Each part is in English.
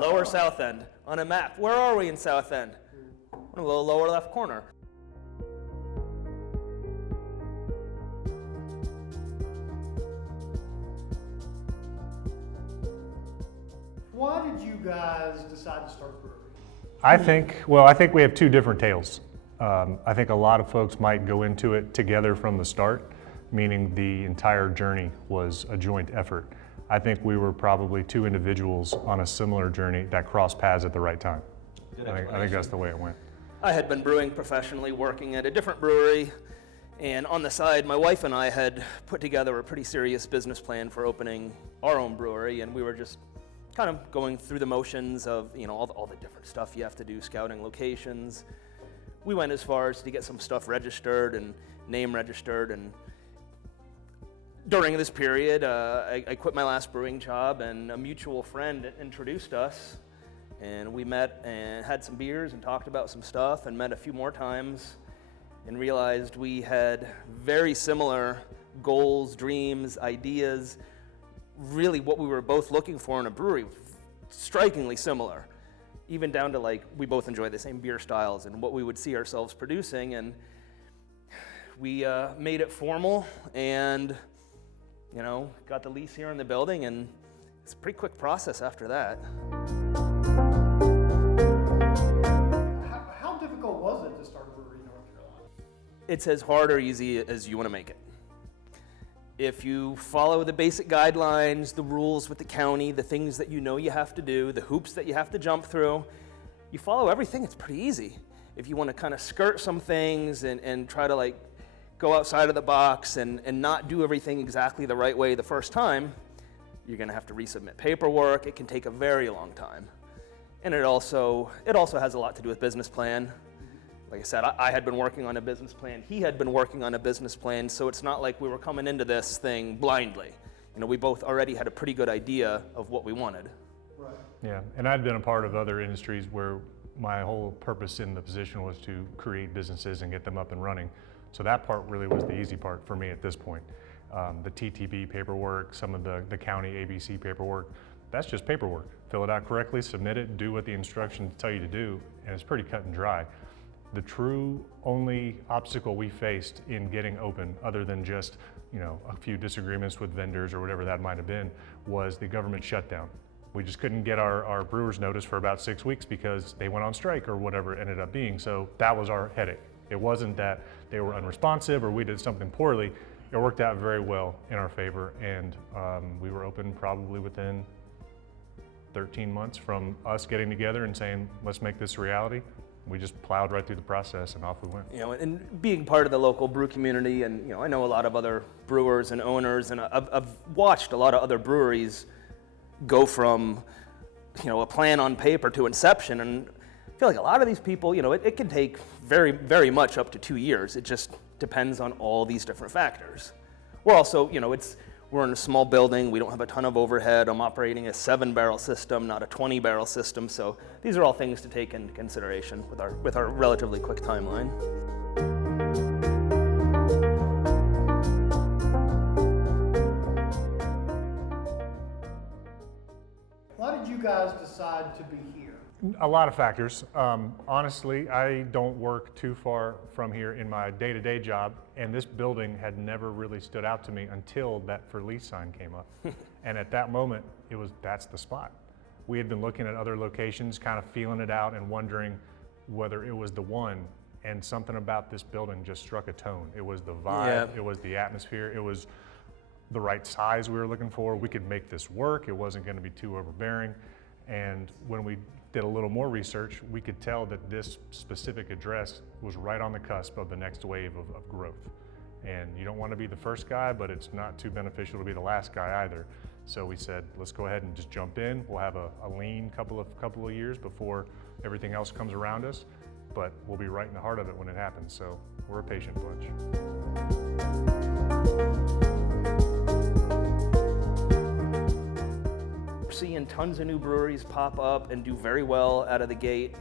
Lower South End on a map. Where are we in South End? In a little lower left corner. Why did you guys decide to start a brewery? I think we have two different tales. I think a lot of folks might go into it together from the start, meaning the entire journey was a joint effort. I think we were probably two individuals on a similar journey that crossed paths at the right time. I think that's the way it went. I had been brewing professionally, working at a different brewery, and on the side, my wife and I had put together a pretty serious business plan for opening our own brewery, and we were just kind of going through the motions of, all the different stuff you have to do, scouting locations. We went as far as to get some stuff registered and name registered, and during this period, I quit my last brewing job, and a mutual friend introduced us, and we met and had some beers and talked about some stuff and met a few more times and realized we had very similar goals, dreams, ideas, really what we were both looking for in a brewery, strikingly similar, even down to we both enjoy the same beer styles and what we would see ourselves producing, and we made it formal and got the lease here in the building, and it's a pretty quick process after that. How difficult was it to start a brewery in North Carolina? It's as hard or easy as you want to make it. If you follow the basic guidelines, the rules with the county, the things that you have to do, the hoops that you have to jump through, you follow everything, it's pretty easy. If you want to kind of skirt some things and try to go outside of the box and not do everything exactly the right way the first time, you're going to have to resubmit paperwork. It can take a very long time. And it also has a lot to do with business plan. Like I said, I had been working on a business plan. He had been working on a business plan, so it's not like we were coming into this thing blindly. We both already had a pretty good idea of what we wanted. Right. Yeah, and I'd been a part of other industries where my whole purpose in the position was to create businesses and get them up and running. So that part really was the easy part for me at this point. The TTB paperwork, some of the county ABC paperwork, that's just paperwork. Fill it out correctly, submit it, do what the instructions tell you to do, and it's pretty cut and dry. The true only obstacle we faced in getting open, other than just a few disagreements with vendors or whatever that might have been, was the government shutdown. We just couldn't get our brewers notice for about 6 weeks because they went on strike or whatever it ended up being. So that was our headache. It wasn't that they were unresponsive or we did something poorly. It worked out very well in our favor, and we were open probably within 13 months from us getting together and saying, let's make this a reality. We just plowed right through the process and off we went. And being part of the local brew community, and I know a lot of other brewers and owners, and I've watched a lot of other breweries go from a plan on paper to inception, and I feel like a lot of these people, it can take very, very much up to 2 years. It just depends on all these different factors. We're also, we're in a small building. We don't have a ton of overhead. I'm operating a 7-barrel system, not a 20-barrel system. So these are all things to take into consideration with our relatively quick timeline. Why did you guys decide to be here? A lot of factors. Honestly, I don't work too far from here in my day-to-day job, and this building had never really stood out to me until that for lease sign came up. And at that moment, that's the spot. We had been looking at other locations, kind of feeling it out and wondering whether it was the one, and something about this building just struck a tone. It was the vibe, It was the atmosphere, it was the right size we were looking for. We could make this work. It wasn't going to be too overbearing. And when we did a little more research, we could tell that this specific address was right on the cusp of the next wave of growth. And you don't want to be the first guy, but it's not too beneficial to be the last guy either. So we said, let's go ahead and just jump in. We'll have a lean couple of years before everything else comes around us, but we'll be right in the heart of it when it happens. So we're a patient bunch. Seeing tons of new breweries pop up and do very well out of the gate,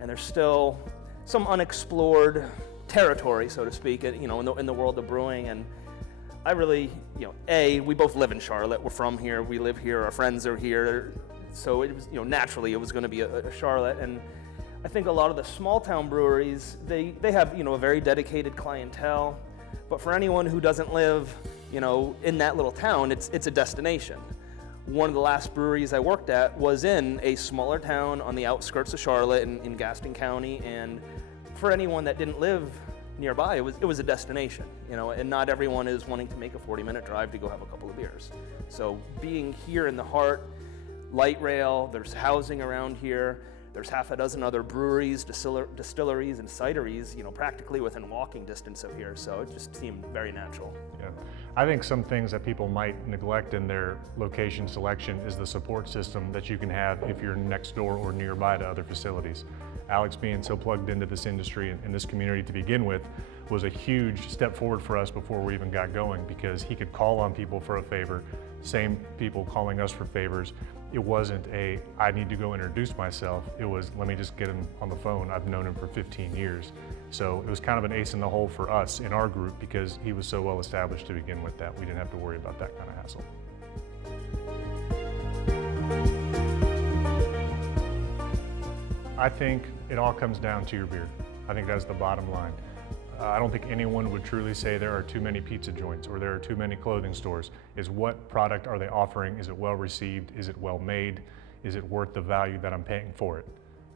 and there's still some unexplored territory, so to speak, in the world of brewing. And I really, we both live in Charlotte. We're from here. We live here. Our friends are here. so it was, naturally it was going to be a Charlotte. And I think a lot of the small town breweries, they have, a very dedicated clientele, but for anyone who doesn't live, in that little town, it's a destination. One of the last breweries I worked at was in a smaller town on the outskirts of Charlotte in Gaston County, and for anyone that didn't live nearby, it was a destination, and not everyone is wanting to make a 40-minute drive to go have a couple of beers. So being here in the heart, light rail, there's housing around here, there's half a dozen other breweries, distilleries, and cideries, practically within walking distance of here, so it just seemed very natural. Yeah. I think some things that people might neglect in their location selection is the support system that you can have if you're next door or nearby to other facilities. Alex being so plugged into this industry and this community to begin with was a huge step forward for us before we even got going, because he could call on people for a favor, same people calling us for favors. It wasn't I need to go introduce myself. It was, let me just get him on the phone. I've known him for 15 years. So it was kind of an ace in the hole for us in our group because he was so well established to begin with that we didn't have to worry about that kind of hassle. I think it all comes down to your beer. I think that's the bottom line. I don't think anyone would truly say there are too many pizza joints or there are too many clothing stores. Is what product are they offering? Is it well received? Is it well made? Is it worth the value that I'm paying for it?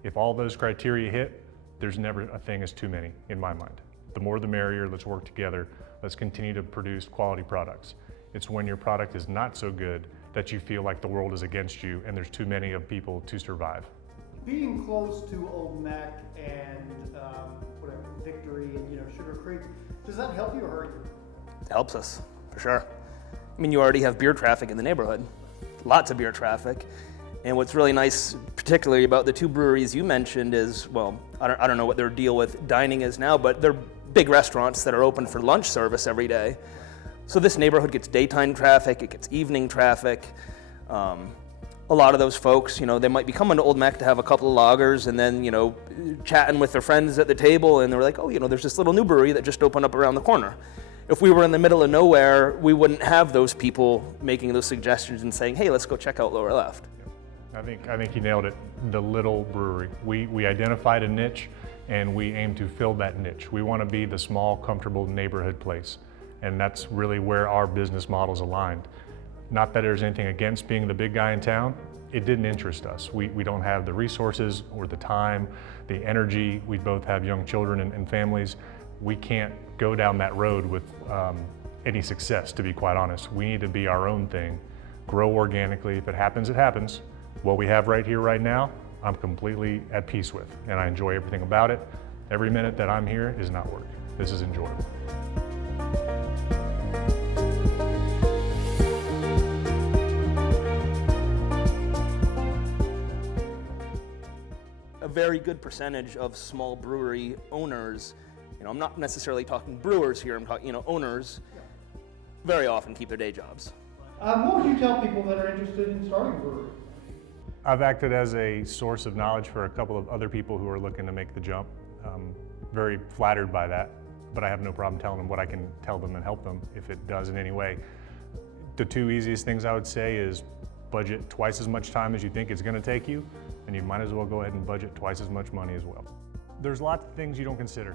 If all those criteria hit, there's never a thing as too many in my mind. The more the merrier, let's work together. Let's continue to produce quality products. It's when your product is not so good that you feel like the world is against you and there's too many of people to survive. Being close to Old Mac and Victory and Sugar Creek, does that help you or hurt you? It helps us, for sure. I mean, you already have beer traffic in the neighborhood, lots of beer traffic. And what's really nice, particularly about the two breweries you mentioned is, well, I don't know what their deal with dining is now, but they're big restaurants that are open for lunch service every day. So this neighborhood gets daytime traffic, it gets evening traffic. A lot of those folks, they might be coming to Old Mac to have a couple of lagers and then, chatting with their friends at the table, and they're like, oh, there's this little new brewery that just opened up around the corner. If we were in the middle of nowhere, we wouldn't have those people making those suggestions and saying, hey, let's go check out Lower Left. I think you nailed it. The little brewery. We identified a niche and we aim to fill that niche. We want to be the small, comfortable neighborhood place. And that's really where our business model's aligned. Not that there's anything against being the big guy in town. It didn't interest us. We don't have the resources or the time, the energy. We both have young children and families. We can't go down that road with any success, to be quite honest. We need to be our own thing, grow organically. If it happens, it happens. What we have right here, right now, I'm completely at peace with, and I enjoy everything about it. Every minute that I'm here is not work. This is enjoyable. A very good percentage of small brewery owners, I'm not necessarily talking brewers here, I'm talking, owners, very often keep their day jobs. What would you tell people that are interested in starting a brewery? I've acted as a source of knowledge for a couple of other people who are looking to make the jump. Very flattered by that, but I have no problem telling them what I can tell them and help them if it does in any way. The two easiest things I would say is budget twice as much time as you think it's going to take you, and you might as well go ahead and budget twice as much money as well. There's lots of things you don't consider,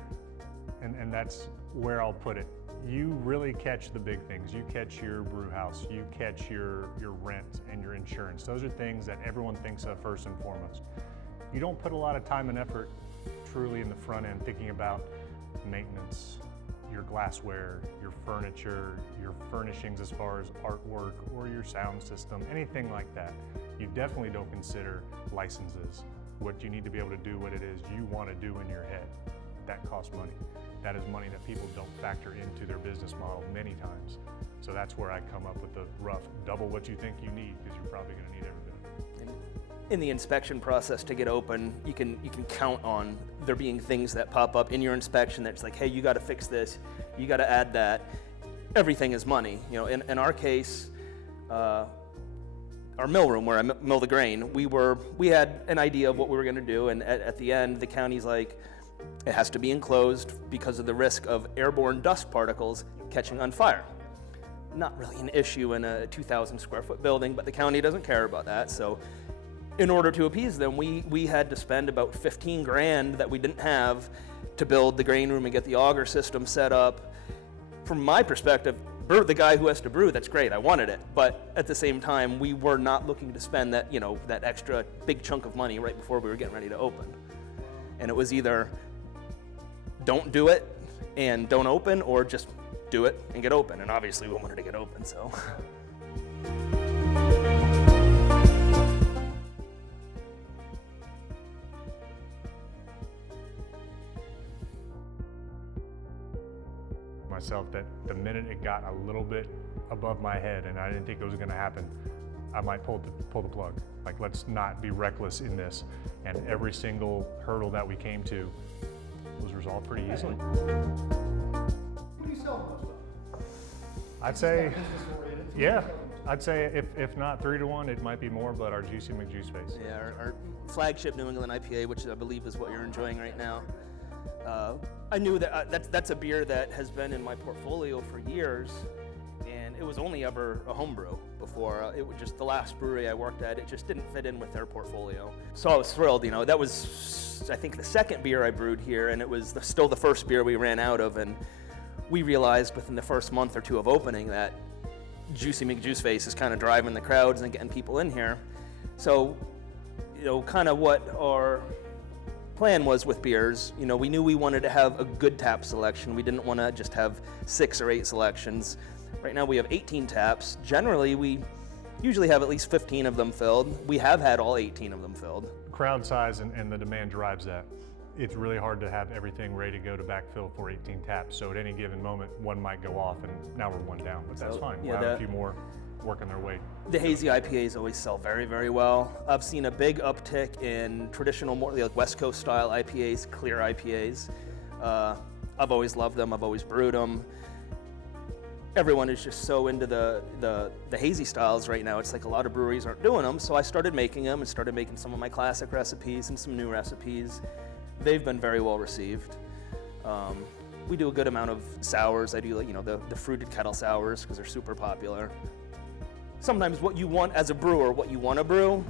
and that's where I'll put it. You really catch the big things. You catch your brew house, you catch your rent and your insurance. Those are things that everyone thinks of first and foremost. You don't put a lot of time and effort truly in the front end thinking about maintenance, your glassware, your furniture, your furnishings as far as artwork or your sound system, anything like that. You definitely don't consider licenses, what you need to be able to do what it is you want to do in your head. That costs money. That is money that people don't factor into their business model many times. So that's where I come up with the rough double what you think you need, because you're probably going to need every bit of it. In the inspection process to get open, you can count on there being things that pop up in your inspection that's like, hey, you got to fix this, you got to add that. Everything is money. In our case, our mill room where I mill the grain, we had an idea of what we were going to do, and at the end, the county's like, it has to be enclosed because of the risk of airborne dust particles catching on fire. Not really an issue in a 2,000 square foot building, but the county doesn't care about that. So in order to appease them, we had to spend about 15 grand that we didn't have to build the grain room and get the auger system set up. From my perspective, the guy who has to brew, that's great, I wanted it. But at the same time, we were not looking to spend that, that extra big chunk of money right before we were getting ready to open. And it was either don't do it and don't open, or just do it and get open. And obviously we wanted to get open, so. Myself that the minute it got a little bit above my head and I didn't think it was going to happen, I might pull the plug. Like, let's not be reckless in this. And every single hurdle that we came to was resolved pretty easily. What do you sell most of? I'd say, Business-oriented. yeah, I'd say if not 3 to 1, it might be more, but our Juicy McJuice Face. Yeah, our flagship New England IPA, which I believe is what you're enjoying right now. I knew that that's a beer that has been in my portfolio for years, and it was only ever a homebrew before. It was just the last brewery I worked at, it just didn't fit in with their portfolio. So I was thrilled, that was, I think, the second beer I brewed here, and it was still the first beer we ran out of, and we realized within the first month or two of opening that Juicy McJuice Face is kind of driving the crowds and getting people in here. So, kind of what our plan was with beers, we knew we wanted to have a good tap selection. We didn't want to just have 6 or 8 selections. Right now we have 18 taps. Generally, we usually have at least 15 of them filled. We have had all 18 of them filled. Crowd size and the demand drives that. It's really hard to have everything ready to go to backfill for 18 taps. So at any given moment, one might go off and now we're one down, but that's fine. We'll have a few more working their way. The hazy IPAs always sell very, very well. I've seen a big uptick in traditional, more like West Coast style IPAs, clear IPAs. I've always loved them. I've always brewed them. Everyone is just so into the hazy styles right now. It's like a lot of breweries aren't doing them, so I started making them and started making some of my classic recipes and some new recipes. They've been very well received. We do a good amount of sours. I do the fruited kettle sours because they're super popular. Sometimes what you want as a brewer, what you want to brew,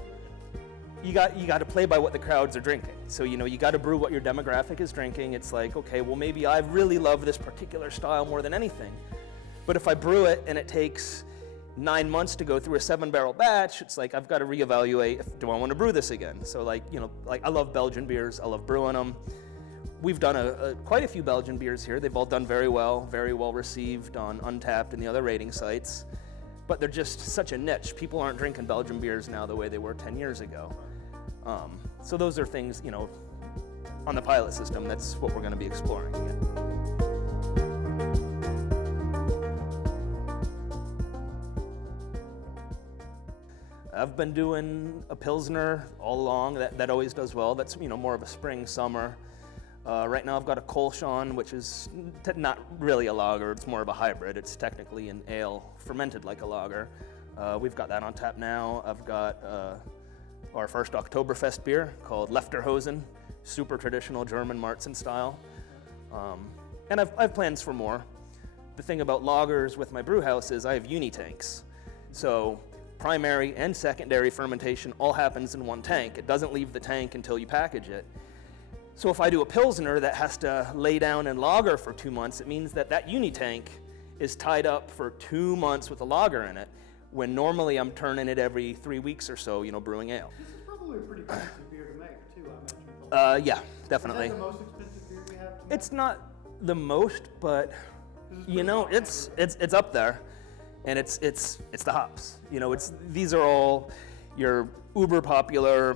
you got to play by what the crowds are drinking. So you got to brew what your demographic is drinking. It's like, okay, well maybe I really love this particular style more than anything. But if I brew it and it takes 9 months to go through a 7-barrel batch, it's like I've got to reevaluate, do I want to brew this again? So like I love Belgian beers, I love brewing them. We've done quite a few Belgian beers here. They've all done very well received on Untapped and the other rating sites. But they're just such a niche. People aren't drinking Belgian beers now the way they were 10 years ago. So those are things, on the pilot system, that's what we're going to be exploring again. I've been doing a Pilsner all along. That always does well. That's more of a spring, summer. Right now I've got a Kolschan, which is not really a lager. It's more of a hybrid. It's technically an ale fermented like a lager. We've got that on tap now. I've got our first Oktoberfest beer called Lefterhosen, super traditional German Marzen style. And I've plans for more. The thing about lagers with my brew house is I have uni tanks. So primary and secondary fermentation all happens in one tank. It doesn't leave the tank until you package it. So if I do a Pilsner that has to lay down and lager for 2 months, it means that uni tank is tied up for 2 months with a lager in it, when normally I'm turning it every 3 weeks or so, brewing ale. This is probably a pretty expensive beer to make, too, I imagine. Yeah, definitely. Is that the most expensive beer you have to make? It's not the most, but it's up there, and it's the hops. These are all your uber popular,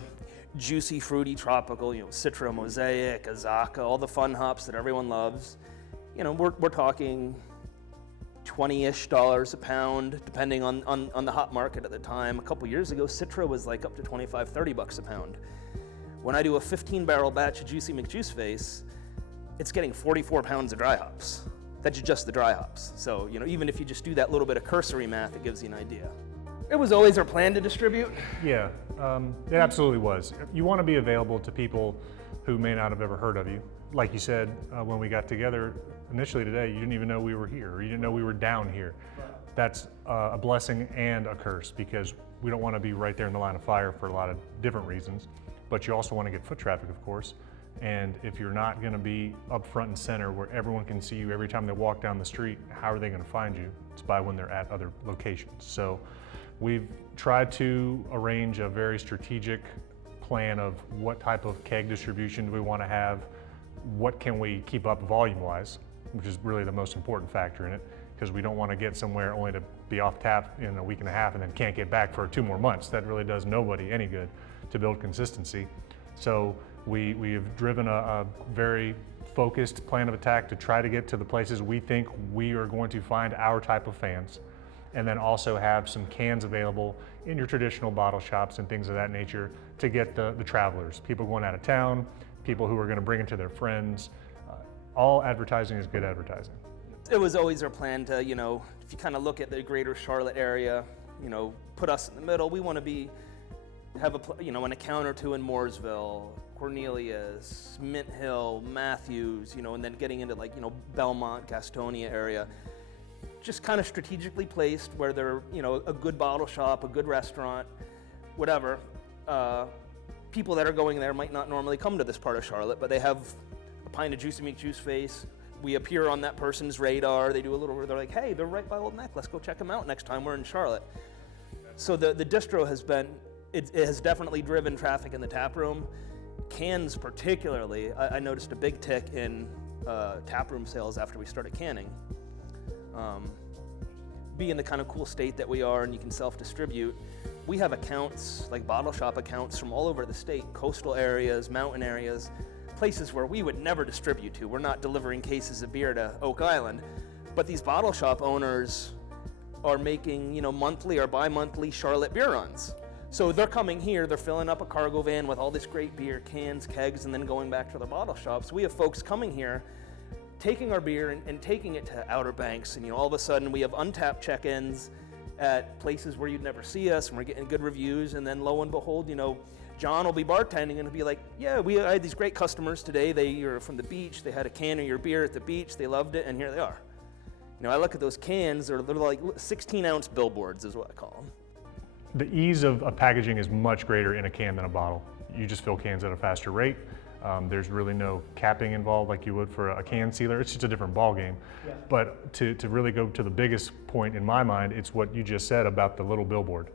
juicy, fruity, tropical, Citra, Mosaic, Azaka, all the fun hops that everyone loves. We're talking $20-ish a pound, depending on the hop market at the time. A couple years ago, Citra was like up to $25-30 a pound. When I do a 15-barrel batch of Juicy McJuice Face, it's getting 44 pounds of dry hops. That's just the dry hops. So, even if you just do that little bit of cursory math, it gives you an idea. It was always our plan to distribute. Yeah, it absolutely was. You want to be available to people who may not have ever heard of you. Like you said, when we got together initially today, you didn't even know we were here, or you didn't know we were down here. that's a blessing and a curse, because we don't want to be right there in the line of fire for a lot of different reasons, but you also want to get foot traffic, of course. And if you're not going to be up front and center where everyone can see you every time they walk down the street, how are they going to find you? It's by when they're at other locations. So we've tried to arrange a very strategic plan of what type of keg distribution do we want to have, what can we keep up volume-wise, which is really the most important factor in it, because we don't want to get somewhere only to be off tap in a week and a half and then can't get back for 2 more months. That really does nobody any good to build consistency. So we have driven a very focused plan of attack to try to get to the places we think we are going to find our type of fans, and then also have some cans available in your traditional bottle shops and things of that nature to get the travelers, people going out of town, people who are going to bring it to their friends. All advertising is good advertising. It was always our plan to, if you kind of look at the greater Charlotte area, put us in the middle. We want to have an account or two in Mooresville, Cornelius, Mint Hill, Matthews, and then getting into Belmont, Gastonia area. Just kind of strategically placed where they're, a good bottle shop, a good restaurant, whatever. People that are going there might not normally come to this part of Charlotte, but they have a pint of Juicy Meat Juice Face. We appear on that person's radar. They do they're like, hey, they're right by Old Mac. Let's go check them out next time we're in Charlotte. So the distro it has definitely driven traffic in the tap room. Cans particularly, I noticed a big tick in tap room sales after we started canning. Being the kind of cool state that we are and you can self-distribute, we have accounts, like bottle shop accounts from all over the state, coastal areas, mountain areas, places where we would never distribute to. We're not delivering cases of beer to Oak Island, but these bottle shop owners are making, monthly or bi-monthly Charlotte beer runs. So they're coming here, they're filling up a cargo van with all this great beer, cans, kegs, and then going back to their bottle shops. We have folks coming here, taking our beer and taking it to Outer Banks, and all of a sudden we have untapped check-ins at places where you'd never see us, and we're getting good reviews, and then lo and behold, John will be bartending and he'll be like, yeah, I had these great customers today. They are from the beach, they had a can of your beer at the beach, they loved it, and here they are. I look at those cans, they're like 16-ounce billboards is what I call them. The ease of packaging is much greater in a can than a bottle. You just fill cans at a faster rate. There's really no capping involved like you would for a can sealer. It's just a different ball game. Yeah. But to really go to the biggest point in my mind, it's what you just said about the little billboard.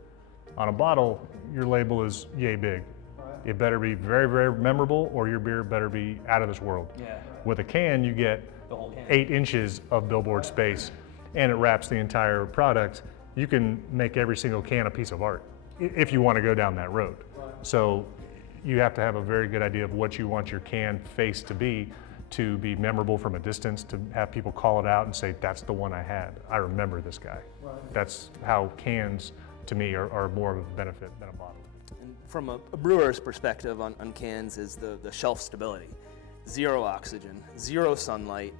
On a bottle, your label is yay big. Right. It better be very, very memorable, or your beer better be out of this world. Yeah. Right. With a can, you get the whole can. 8 inches of billboard space, and it wraps the entire product. You can make every single can a piece of art if you want to go down that road. Right. So you have to have a very good idea of what you want your can face to be memorable from a distance, to have people call it out and say, that's the one I had. I remember this guy. Right. That's how cans, to me, are more of a benefit than a bottle. And from a brewer's perspective on cans is the shelf stability. 0 oxygen, 0 sunlight.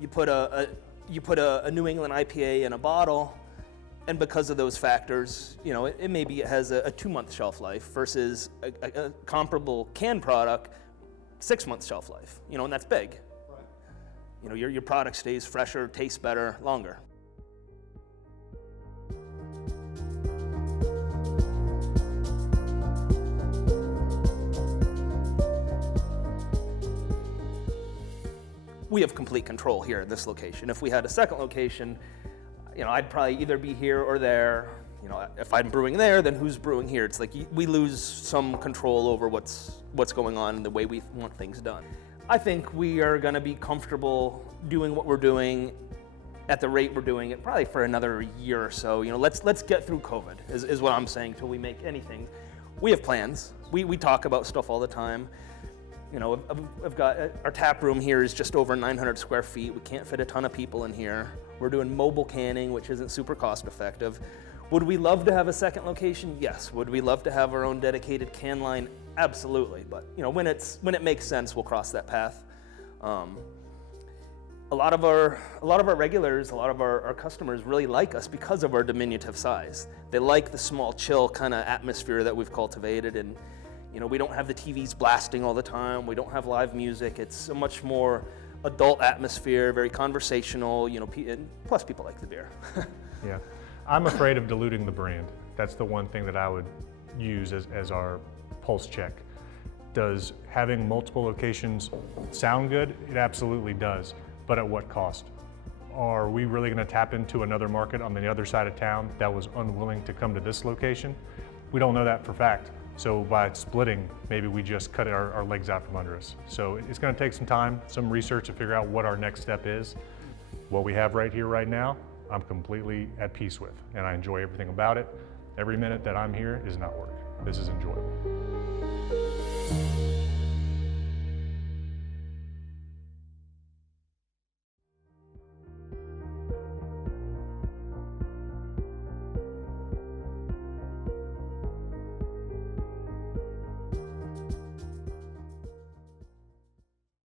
You put a New England IPA in a bottle, and because of those factors, it has a 2-month shelf life versus a comparable canned product, 6-month shelf life, and that's big. Right. Your product stays fresher, tastes better, longer. We have complete control here at this location. If we had a second location, I'd probably either be here or there. If I'm brewing there, then who's brewing here? It's like we lose some control over what's going on and the way we want things done. I think we are going to be comfortable doing what we're doing at the rate we're doing it probably for another year or so. Let's get through COVID is what I'm saying till we make anything. We have plans. We talk about stuff all the time. I've got our tap room here is just over 900 square feet. We can't fit a ton of people in here. We're doing mobile canning, which isn't super cost effective. Would we love to have a second location? Yes. Would we love to have our own dedicated can line? Absolutely. But when it makes sense, we'll cross that path. A lot of our regulars, a lot of our customers really like us because of our diminutive size. They like the small, chill kind of atmosphere that we've cultivated, and we don't have the TVs blasting all the time. We don't have live music. It's a much more adult atmosphere, very conversational. And plus people like the beer. Yeah. I'm afraid of diluting the brand. That's the one thing that I would use as our pulse check. Does having multiple locations sound good? It absolutely does, but at what cost? Are we really going to tap into another market on the other side of town that was unwilling to come to this location? We don't know that for fact. So by splitting, maybe we just cut our legs out from under us. So it's going to take some time, some research to figure out what our next step is. What we have right here, right now, I'm completely at peace with, and I enjoy everything about it. Every minute that I'm here is not work. This is enjoyable.